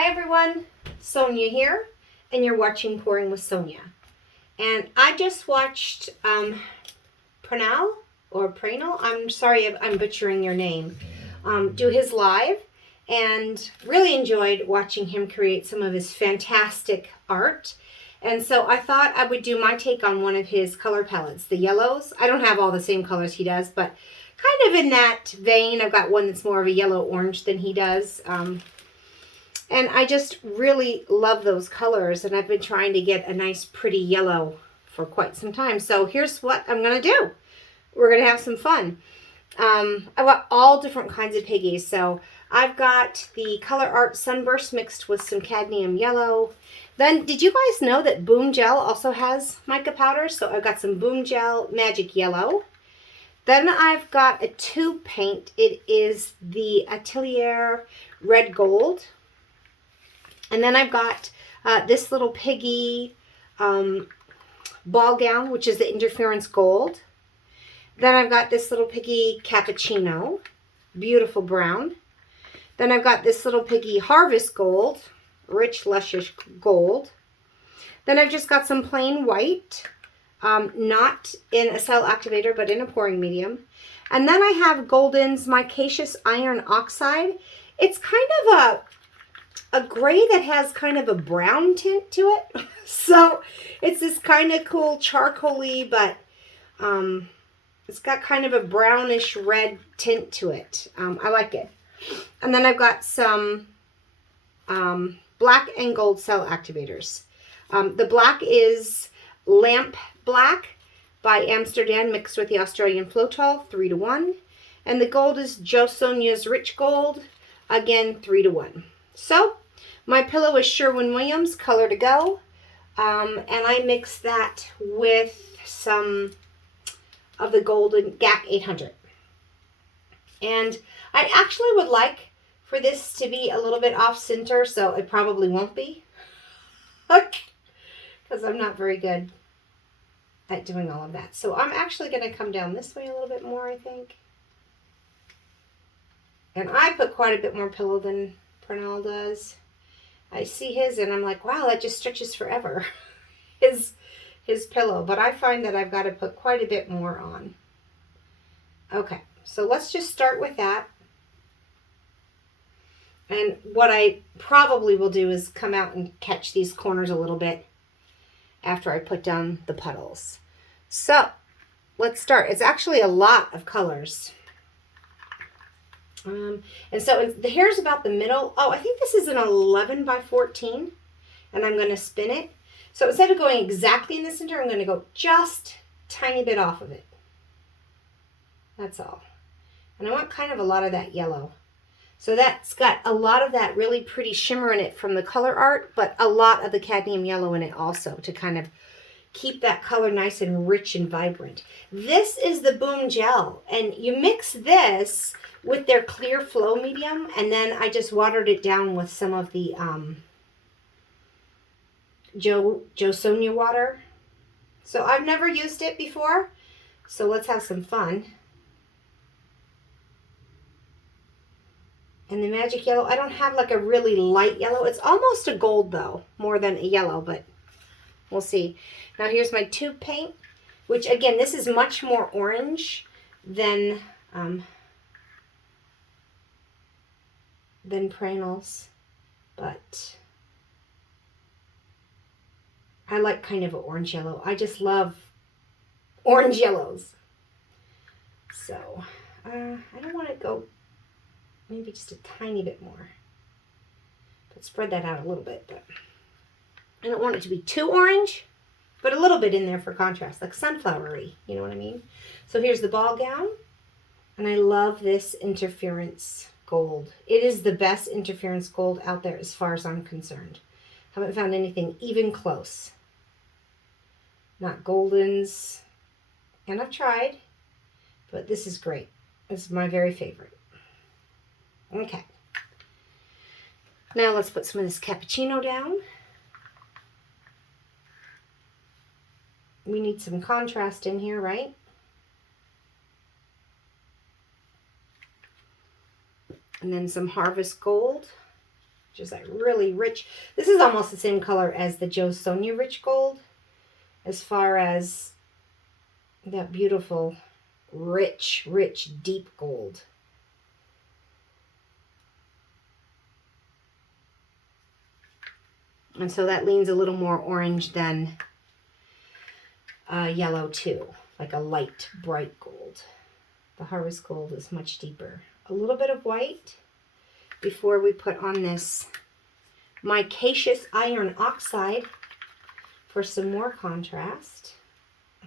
Hi everyone, Sonia here, and you're watching Pouring with Sonia. And I just watched Pranal or Pranal, I'm sorry if I'm butchering your name, do his live, and really enjoyed watching him create some of his fantastic art. And so I thought I would do my take on one of his color palettes, the yellows. I don't have all the same colors he does, but kind of in that vein. I've got one that's more of a yellow-orange than he does. And I just really love those colors, and I've been trying to get a nice pretty yellow for quite some time. So here's what I'm going to do. We're going to have some fun. I've got all different kinds of piggies. So I've got the Color Art Sunburst mixed with some cadmium yellow. Then, did you guys know that Boom Gel also has mica powder? So I've got some Boom Gel Magic Yellow. Then I've got a tube paint. It is the Atelier Red Gold. And then I've got this little piggy ball gown, which is the Interference Gold. Then I've got this little piggy cappuccino, beautiful brown. Then I've got this little piggy Harvest Gold, rich, luscious gold. Then I've just got some plain white, not in a cell activator, but in a pouring medium. And then I have Golden's Micaceous Iron Oxide. It's kind of a gray that has kind of a brown tint to it. So it's this kind of cool charcoaly, but it's got kind of a brownish red tint to it. I like it. And then I've got some black and gold cell activators. The black is Lamp Black by Amsterdam mixed with the Australian Floetal, 3-1. And the gold is Jo Sonia's Rich Gold, again 3-1. So, my pillow is Sherwin-Williams, Color to Go, and I mix that with some of the golden GAC 800. And I actually would like for this to be a little bit off-center, so it probably won't be, because I'm not very good at doing all of that. So I'm actually going to come down this way a little bit more, I think. And I put quite a bit more pillow than Pranal does. I see his and I'm like, wow, that just stretches forever. his pillow. But I find that I've got to put quite a bit more on. Okay, so let's just start with that. And what I probably will do is come out and catch these corners a little bit after I put down the puddles. So let's start. It's actually a lot of colors. And so the hair's about the middle. Oh, I think this is an 11 by 14, and I'm going to spin it. So instead of going exactly in the center, I'm going to go just a tiny bit off of it. That's all. And I want kind of a lot of that yellow. So that's got a lot of that really pretty shimmer in it from the Color Art, but a lot of the cadmium yellow in it also to kind of keep that color nice and rich and vibrant. This is the Boom Gel, and you mix this with their clear flow medium, and then I just watered it down with some of the Jo Sonia water. So I've never used it before, so let's have some fun. And the magic yellow, I don't have like a really light yellow. It's almost a gold though, more than a yellow, but we'll see. Now here's my tube paint, which again, this is much more orange than Pranal's, but I like kind of an orange yellow. I just love orange yellows. So I don't want to go maybe just a tiny bit more, but spread that out a little bit. But I don't want it to be too orange, but a little bit in there for contrast, like sunflowery, you know what I mean? So here's the ball gown, and I love this Interference Gold. It is the best Interference Gold out there as far as I'm concerned. Haven't found anything even close. Not Golden's, and I've tried, but this is great. This is my very favorite. Okay. Now let's put some of this cappuccino down. We need some contrast in here, right? And then some Harvest Gold, which is like really rich. This is almost the same color as the Jo Sonja Rich Gold, as far as that beautiful, rich, deep gold. And so that leans a little more orange than yellow too, like a light, bright gold. The Harvest Gold is much deeper. A little bit of white before we put on this micaceous iron oxide for some more contrast.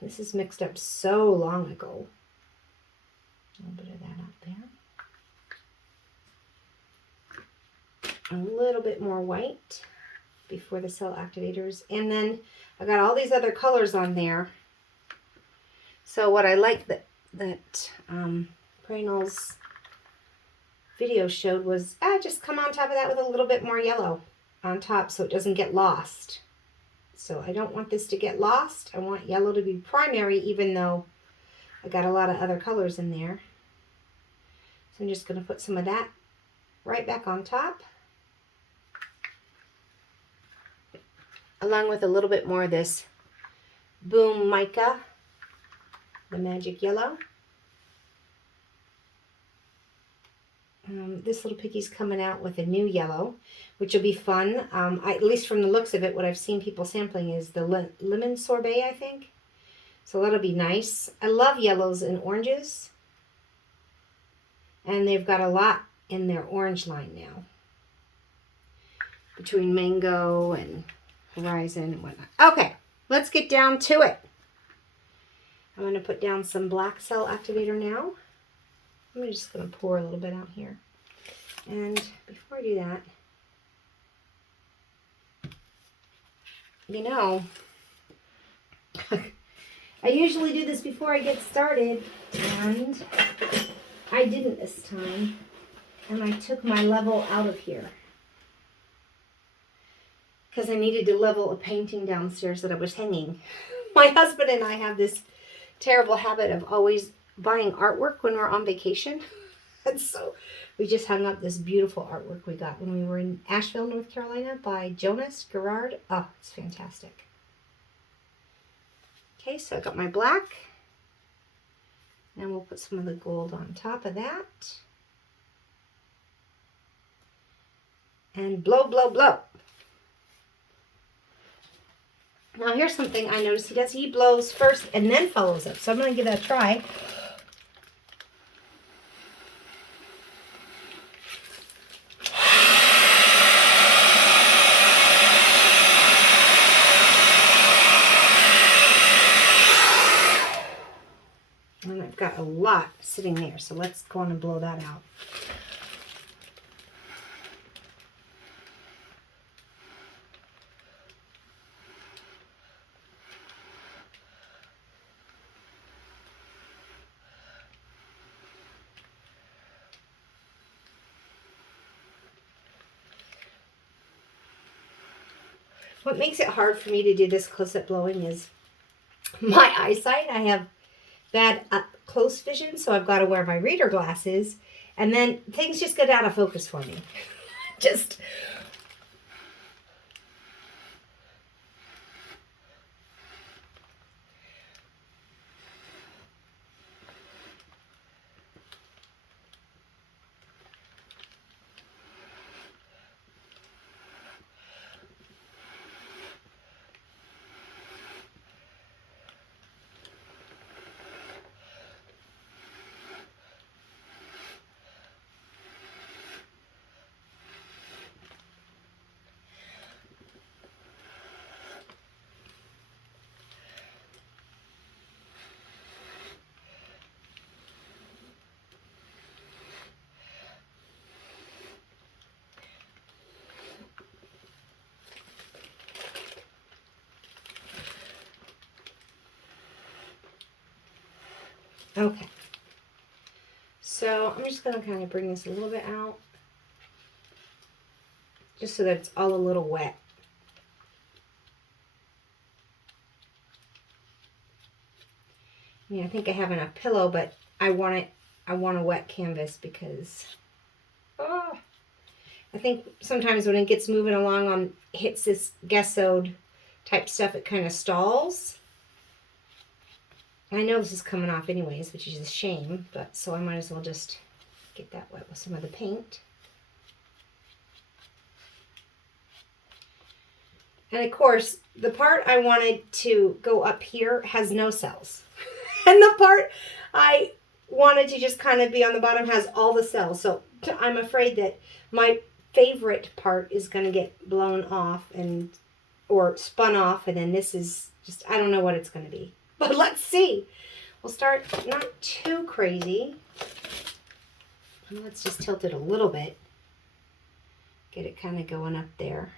This is mixed up so long ago. A little bit of that out there. A little bit more white before the cell activators. And then I got all these other colors on there. So what I like that Pranel's video showed was just come on top of that with a little bit more yellow on top so it doesn't get lost. So I don't want this to get lost. I want yellow to be primary, even though I got a lot of other colors in there. So I'm just going to put some of that right back on top, along with a little bit more of this Boom Mica, the magic yellow. This little pickie's coming out with a new yellow, which will be fun. At least from the looks of it, what I've seen people sampling is the lemon sorbet, I think. So that'll be nice. I love yellows and oranges. And they've got a lot in their orange line now, between Mango and Horizon and whatnot. Okay, let's get down to it. I'm going to put down some black cell activator now. I'm just going to pour a little bit out here. And before I do that, you know, I usually do this before I get started, and I didn't this time. And I took my level out of here because I needed to level a painting downstairs that I was hanging. My husband and I have this terrible habit of always buying artwork when we're on vacation. And so we just hung up this beautiful artwork we got when we were in Asheville, North Carolina by Jonas Gerard. Oh, it's fantastic. Okay, so I got my black. And we'll put some of the gold on top of that. And blow, blow, blow. Now here's something I noticed he does. He blows first and then follows up. So I'm going to give that a try. And I've got a lot sitting there. So let's go on and blow that out. What makes it hard for me to do this close-up blowing is my eyesight. I have bad up-close vision, so I've got to wear my reader glasses, and then things just get out of focus for me. Just... Okay, so I'm just going to kind of bring this a little bit out, just so that it's all a little wet. I mean, I think I have enough pillow, but I want a wet canvas because, I think sometimes when it gets moving along on, hits this gesso type stuff, it kind of stalls. I know this is coming off anyways, which is a shame, but so I might as well just get that wet with some of the paint. And of course, the part I wanted to go up here has no cells. And the part I wanted to just kind of be on the bottom has all the cells. So I'm afraid that my favorite part is going to get blown off and or spun off, and then this is just, I don't know what it's going to be. But let's see. We'll start not too crazy. And let's just tilt it a little bit. Get it kind of going up there.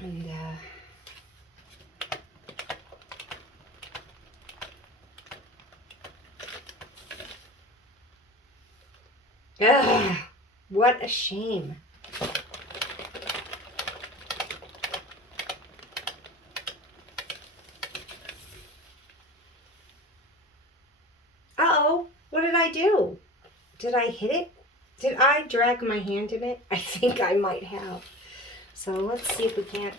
And what a shame. Uh-oh, what did I do? Did I hit it? Did I drag my hand in it? I think I might have. So let's see if we can't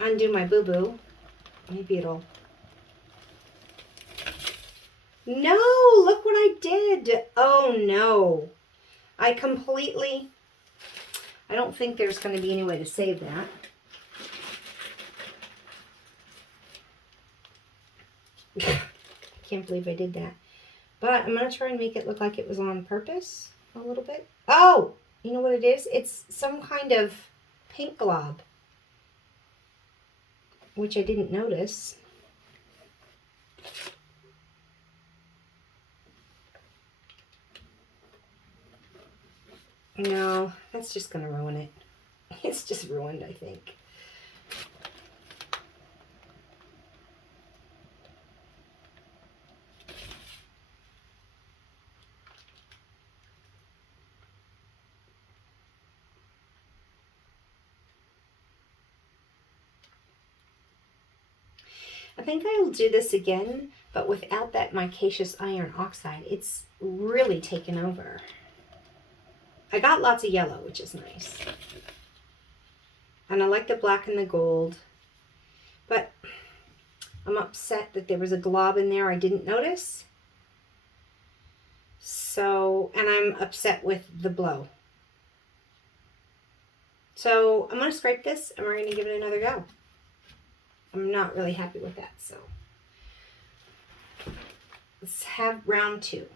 undo my boo-boo. Maybe it'll... No, look what I did. Oh no. I don't think there's going to be any way to save that. Can't believe I did that. But I'm going to try and make it look like it was on purpose a little bit. Oh, you know what it is? It's some kind of paint glob, which I didn't notice. No, that's just going to ruin it. It's just ruined, I think. I think I will do this again, but without that micaceous iron oxide. It's really taken over. I got lots of yellow, which is nice. And I like the black and the gold. But I'm upset that there was a glob in there I didn't notice. So, and I'm upset with the blow. So I'm going to scrape this and we're going to give it another go. I'm not really happy with that, so let's have round 2.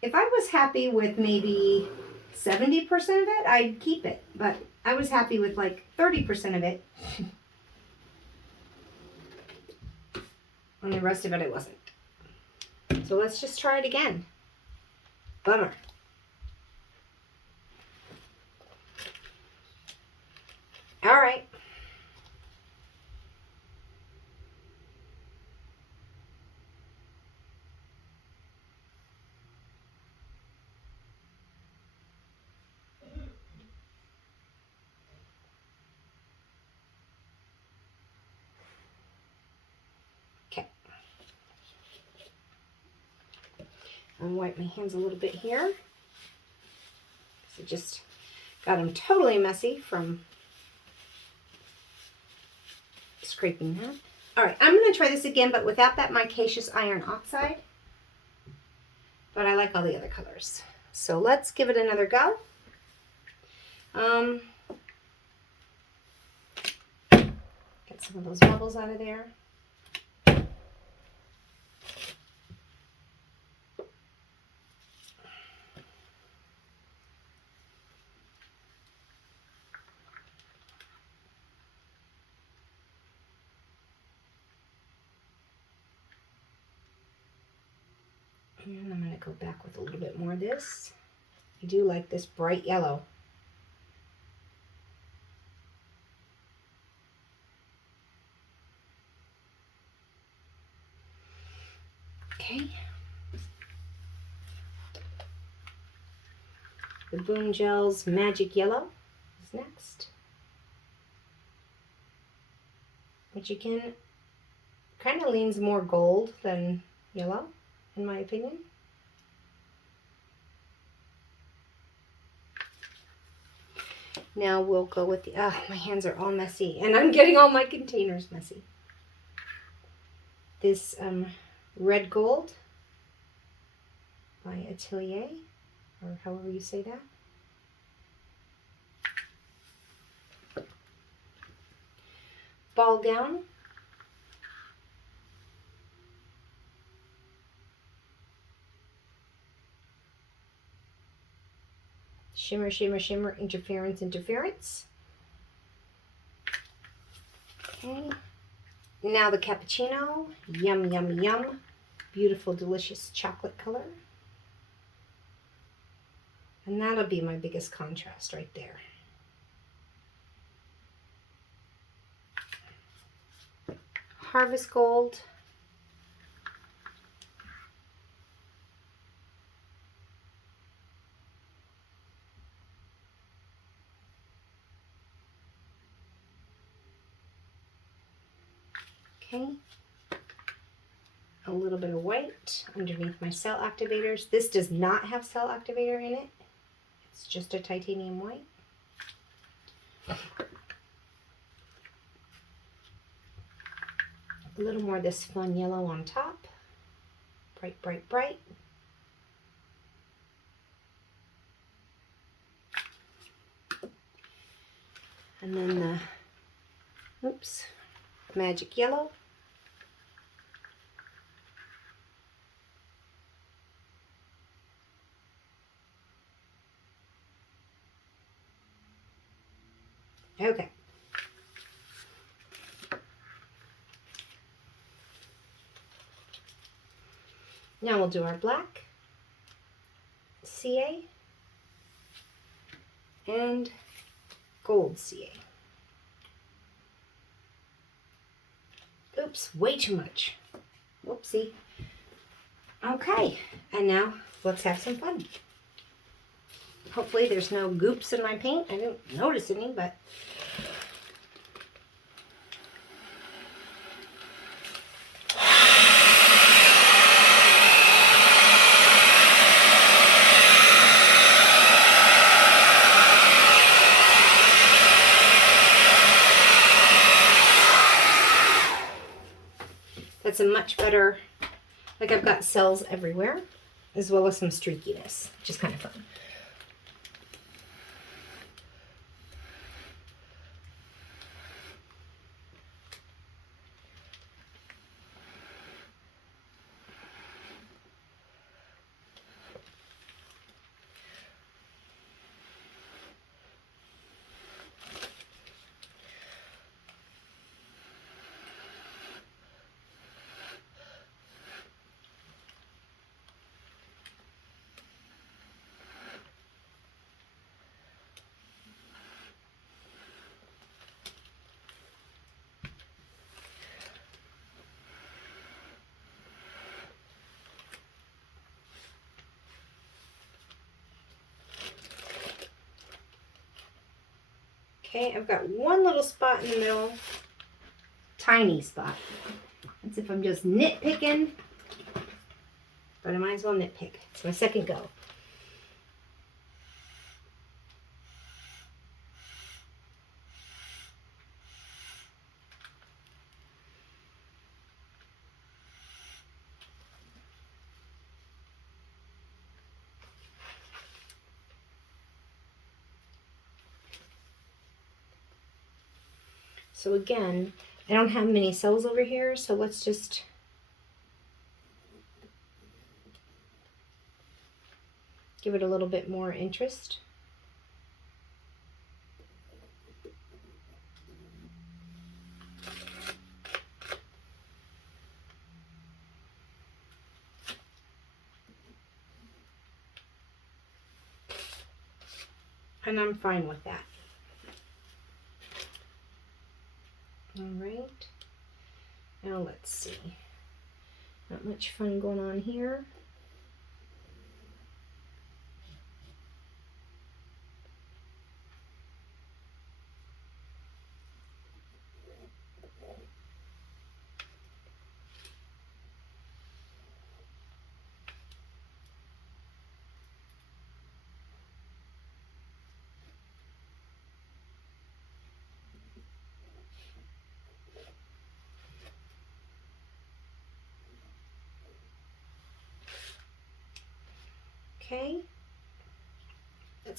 If I was happy with maybe 70% of it, I'd keep it, but I was happy with like 30% of it. And the rest of it I wasn't. So let's just try it again. Bummer. All right. Okay. I'll wipe my hands a little bit here. So just got them totally messy from scraping that. All right, I'm going to try this again, but without that micaceous iron oxide. But I like all the other colors. So let's give it another go. Get some of those bubbles out of there. And I'm going to go back with a little bit more of this. I do like this bright yellow. Okay. The Boom Gel's Magic Yellow is next. which again kind of leans more gold than yellow, in my opinion. Now we'll go with the, my hands are all messy, and I'm getting all my containers messy. This red gold by Atelier, or however you say that. Ball gown. Shimmer, shimmer, shimmer, interference, interference. Okay. Now the cappuccino. Yum, yum, yum. Beautiful, delicious chocolate color. And that'll be my biggest contrast right there. Harvest gold. Okay. A little bit of white underneath my cell activators. This does not have cell activator in it. It's just a titanium white. A little more of this fun yellow on top. Bright, bright, bright. And then the, oops, magic yellow. Okay. Now we'll do our black, CA, and gold CA. Oops, way too much. Whoopsie. Okay, and now let's have some fun. Hopefully there's no goops in my paint. I didn't notice any, but that's a much better, like I've got cells everywhere, as well as some streakiness, which is kind of fun. Okay, I've got one little spot in the middle, tiny spot. That's if I'm just nitpicking, but I might as well nitpick. It's my second go. So again, I don't have many cells over here, so let's just give it a little bit more interest. And I'm fine with that. All right, now let's see. Not much fun going on here.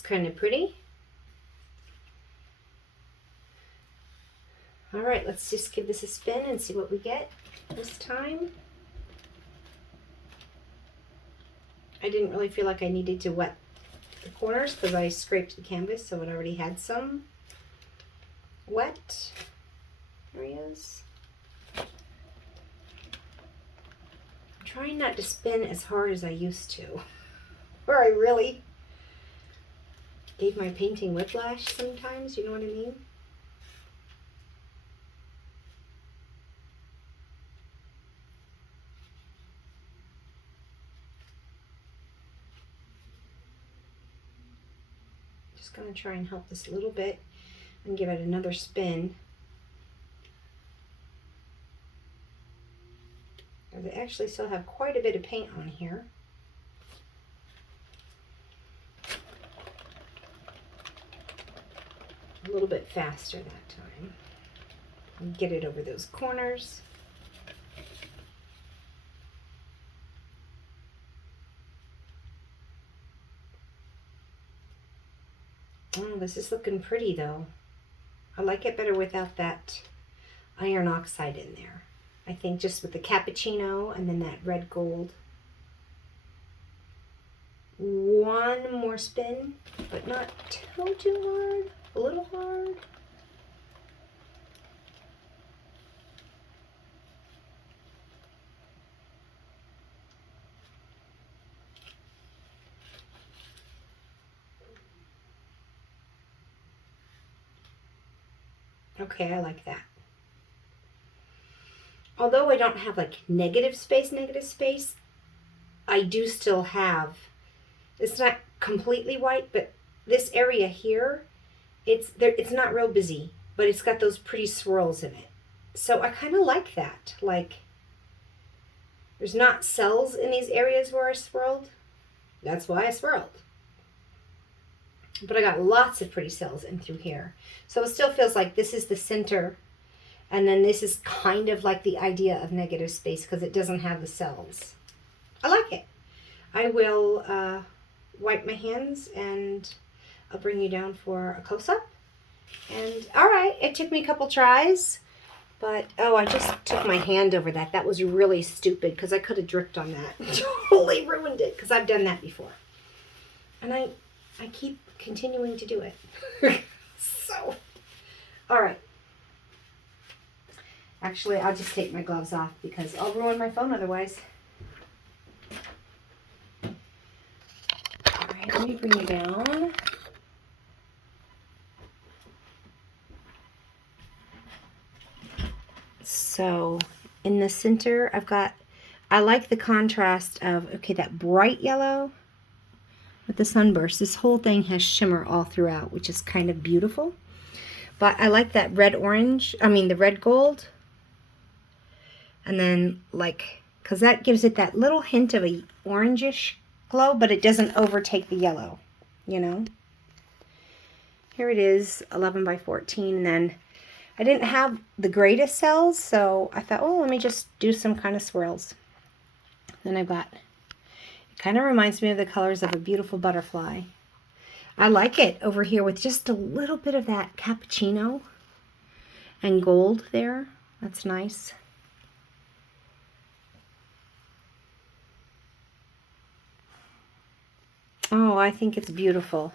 That's kind of pretty. All right, let's just give this a spin and see what we get this time. I didn't really feel like I needed to wet the corners because I scraped the canvas, so it already had some wet areas. I'm trying not to spin as hard as I used to, or I really gave my painting whiplash sometimes, you know what I mean? Just going to try and help this a little bit and give it another spin. I actually still have quite a bit of paint on here. A little bit faster that time. And get it over those corners. Oh, this is looking pretty though. I like it better without that iron oxide in there. I think just with the cappuccino and then that red gold. One more spin, but not too hard. A little hard. Okay, I like that. Although I don't have like negative space, I do still have, it's not completely white, but this area here, it's not real busy, but it's got those pretty swirls in it. So I kind of like that. Like, there's not cells in these areas where I swirled. That's why I swirled. But I got lots of pretty cells in through here. So it still feels like this is the center. And then this is kind of like the idea of negative space because it doesn't have the cells. I like it. I will wipe my hands and I'll bring you down for a close-up. And all right, it took me a couple tries. But, oh, I just took my hand over that. That was really stupid because I could have dripped on that. Totally ruined it because I've done that before. And I keep continuing to do it. So, all right. Actually, I'll just take my gloves off because I'll ruin my phone otherwise. All right, let me bring you down. So, in the center, I like the contrast of, okay, that bright yellow with the sunburst. This whole thing has shimmer all throughout, which is kind of beautiful. But I like that the red gold. And then, like, because that gives it that little hint of a orangish glow, but it doesn't overtake the yellow, you know. Here it is, 11 by 14, and then I didn't have the greatest cells, so I thought, oh, let me just do some kind of swirls. Then I've got, it kind of reminds me of the colors of a beautiful butterfly. I like it over here with just a little bit of that cappuccino and gold there. That's nice. Oh, I think it's beautiful.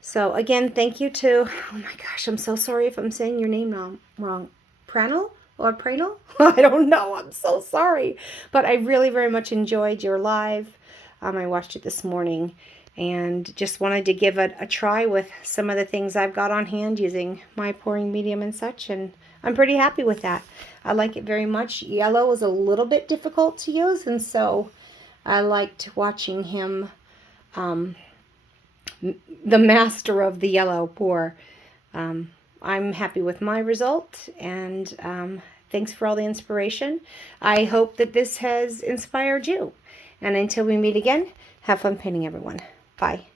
So again, thank you to, oh my gosh, I'm so sorry if I'm saying your name wrong. Pranal or Pranal? I don't know. I'm so sorry. But I really very much enjoyed your live. I watched it this morning and just wanted to give it a try with some of the things I've got on hand using my pouring medium and such. And I'm pretty happy with that. I like it very much. Yellow was a little bit difficult to use, and so I liked watching him, the master of the yellow pour. I'm happy with my result, and thanks for all the inspiration. I hope that this has inspired you. And until we meet again, have fun painting, everyone. Bye.